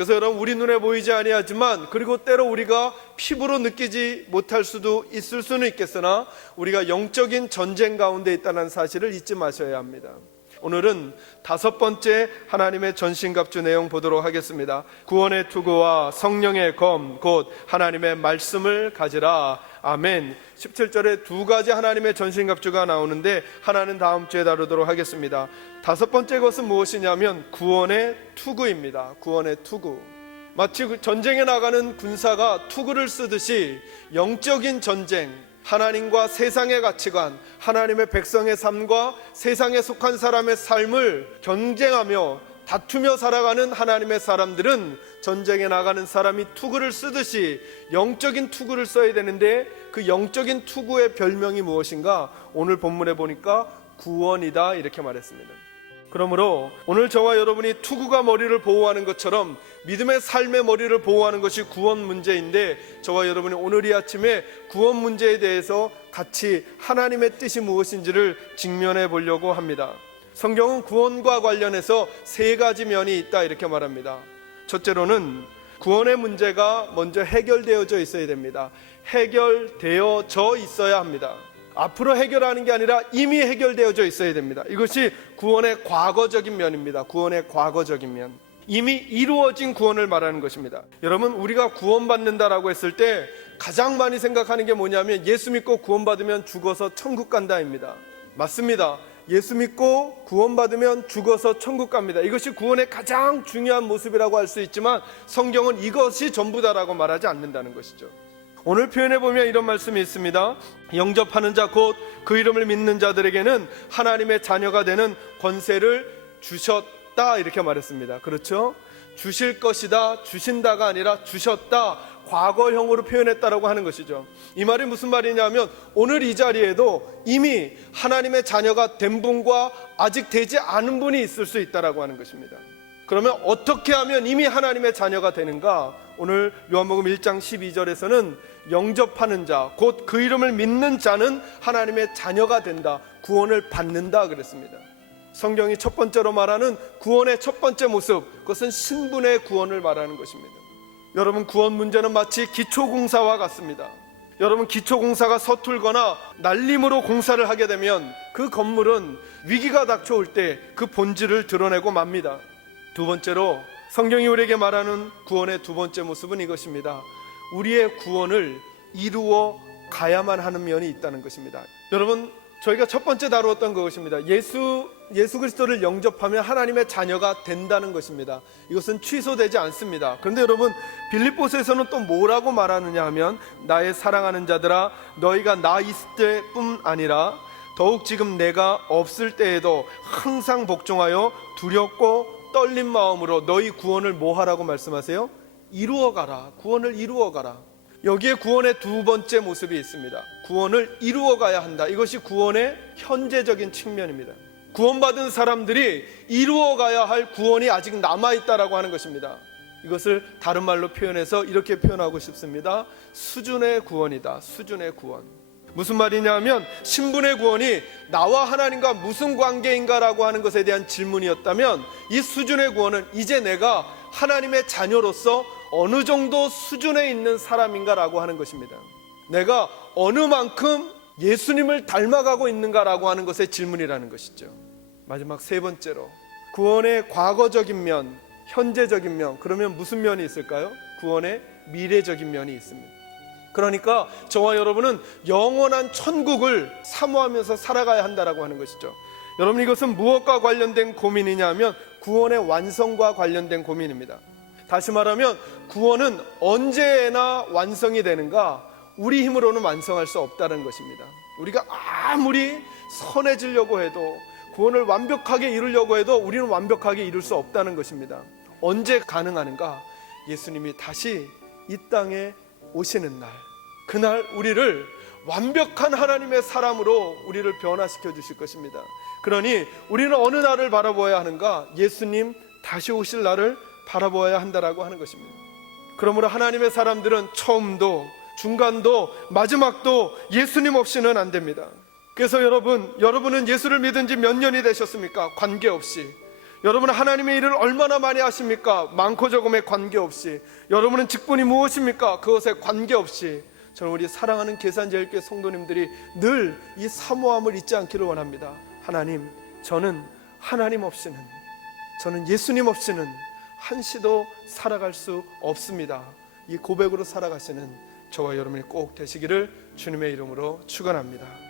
그래서 여러분, 우리 눈에 보이지 아니하지만, 그리고 때로 우리가 피부로 느끼지 못할 수도 있을 수는 있겠으나 우리가 영적인 전쟁 가운데 있다는 사실을 잊지 마셔야 합니다. 오늘은 5번째 하나님의 전신갑주 내용 보도록 하겠습니다. 구원의 투구와 성령의 검 곧 하나님의 말씀을 가지라. 아멘. 17절에 2가지 하나님의 전신갑주가 나오는데 하나는 다음 주에 다루도록 하겠습니다. 5번째 것은 무엇이냐면 구원의 투구입니다. 구원의 투구. 마치 전쟁에 나가는 군사가 투구를 쓰듯이 영적인 전쟁, 하나님과 세상의 가치관, 하나님의 백성의 삶과 세상에 속한 사람의 삶을 경쟁하며 다투며 살아가는 하나님의 사람들은 전쟁에 나가는 사람이 투구를 쓰듯이 영적인 투구를 써야 되는데, 그 영적인 투구의 별명이 무엇인가? 오늘 본문에 보니까 구원이다, 이렇게 말했습니다. 그러므로 오늘 저와 여러분이 투구가 머리를 보호하는 것처럼 믿음의 삶의 머리를 보호하는 것이 구원 문제인데, 저와 여러분이 오늘 이 아침에 구원 문제에 대해서 같이 하나님의 뜻이 무엇인지를 직면해 보려고 합니다. 성경은 구원과 관련해서 3가지 면이 있다, 이렇게 말합니다. 첫째로는 구원의 문제가 먼저 해결되어져 있어야 됩니다. 해결되어져 있어야 합니다. 앞으로 해결하는 게 아니라 이미 해결되어져 있어야 됩니다. 이것이 구원의 과거적인 면입니다. 구원의 과거적인 면, 이미 이루어진 구원을 말하는 것입니다. 여러분, 우리가 구원받는다라고 했을 때 가장 많이 생각하는 게 뭐냐면 예수 믿고 구원받으면 죽어서 천국 간다입니다. 맞습니다. 예수 믿고 구원받으면 죽어서 천국 갑니다. 이것이 구원의 가장 중요한 모습이라고 할 수 있지만 성경은 이것이 전부다라고 말하지 않는다는 것이죠. 오늘 표현해 보면 이런 말씀이 있습니다. 영접하는 자 곧 그 이름을 믿는 자들에게는 하나님의 자녀가 되는 권세를 주셨다, 이렇게 말했습니다. 그렇죠? 주실 것이다, 주신다가 아니라 주셨다, 과거형으로 표현했다라고 하는 것이죠. 이 말이 무슨 말이냐면 오늘 이 자리에도 이미 하나님의 자녀가 된 분과 아직 되지 않은 분이 있을 수 있다라고 하는 것입니다. 그러면 어떻게 하면 이미 하나님의 자녀가 되는가? 오늘 요한복음 1장 12절에서는 영접하는 자, 곧 그 이름을 믿는 자는 하나님의 자녀가 된다, 구원을 받는다 그랬습니다. 성경이 첫 번째로 말하는 구원의 첫 번째 모습, 그것은 신분의 구원을 말하는 것입니다. 여러분, 구원 문제는 마치 기초공사와 같습니다. 여러분, 기초공사가 서툴거나 날림으로 공사를 하게 되면 그 건물은 위기가 닥쳐올 때 그 본질을 드러내고 맙니다. 2번째로 성경이 우리에게 말하는 구원의 2번째 모습은 이것입니다. 우리의 구원을 이루어 가야만 하는 면이 있다는 것입니다. 여러분, 저희가 첫 번째 다루었던 것입니다. 예수 그리스도를 영접하면 하나님의 자녀가 된다는 것입니다. 이것은 취소되지 않습니다. 그런데 여러분, 빌립보서에서는 또 뭐라고 말하느냐 하면 나의 사랑하는 자들아, 너희가 나 있을 때뿐 아니라 더욱 지금 내가 없을 때에도 항상 복종하여 두렵고 떨린 마음으로 너희 구원을 뭐하라고 말씀하세요? 이루어가라. 구원을 이루어가라. 여기에 구원의 2번째 모습이 있습니다. 구원을 이루어가야 한다. 이것이 구원의 현재적인 측면입니다. 구원받은 사람들이 이루어가야 할 구원이 아직 남아있다라고 하는 것입니다. 이것을 다른 말로 표현해서 이렇게 표현하고 싶습니다. 수준의 구원이다. 수준의 구원. 무슨 말이냐면 신분의 구원이 나와 하나님과 무슨 관계인가라고 하는 것에 대한 질문이었다면, 이 수준의 구원은 이제 내가 하나님의 자녀로서 어느 정도 수준에 있는 사람인가라고 하는 것입니다. 내가 어느 만큼 예수님을 닮아가고 있는가라고 하는 것의 질문이라는 것이죠. 마지막 3번째로 구원의 과거적인 면, 현재적인 면, 그러면 무슨 면이 있을까요? 구원의 미래적인 면이 있습니다. 그러니까 저와 여러분은 영원한 천국을 사모하면서 살아가야 한다라고 하는 것이죠. 여러분, 이것은 무엇과 관련된 고민이냐 하면 구원의 완성과 관련된 고민입니다. 다시 말하면 구원은 언제나 완성이 되는가? 우리 힘으로는 완성할 수 없다는 것입니다. 우리가 아무리 선해지려고 해도, 구원을 완벽하게 이루려고 해도 우리는 완벽하게 이룰 수 없다는 것입니다. 언제 가능한가? 예수님이 다시 이 땅에 오시는 날, 그날 우리를 완벽한 하나님의 사람으로 우리를 변화시켜 주실 것입니다. 그러니 우리는 어느 날을 바라보아야 하는가? 예수님 다시 오실 날을 바라보아야 한다라고 하는 것입니다. 그러므로 하나님의 사람들은 처음도 중간도 마지막도 예수님 없이는 안 됩니다. 그래서 여러분은 예수를 믿은 지 몇 년이 되셨습니까? 관계없이 여러분은 하나님의 일을 얼마나 많이 하십니까? 많고 적음에 관계없이. 여러분은 직분이 무엇입니까? 그것에 관계없이. 저는 우리 사랑하는 계산제일교회 성도님들이 늘 이 사모함을 잊지 않기를 원합니다. 하나님, 저는 하나님 없이는, 저는 예수님 없이는 한시도 살아갈 수 없습니다. 이 고백으로 살아가시는 저와 여러분이 꼭 되시기를 주님의 이름으로 축원합니다.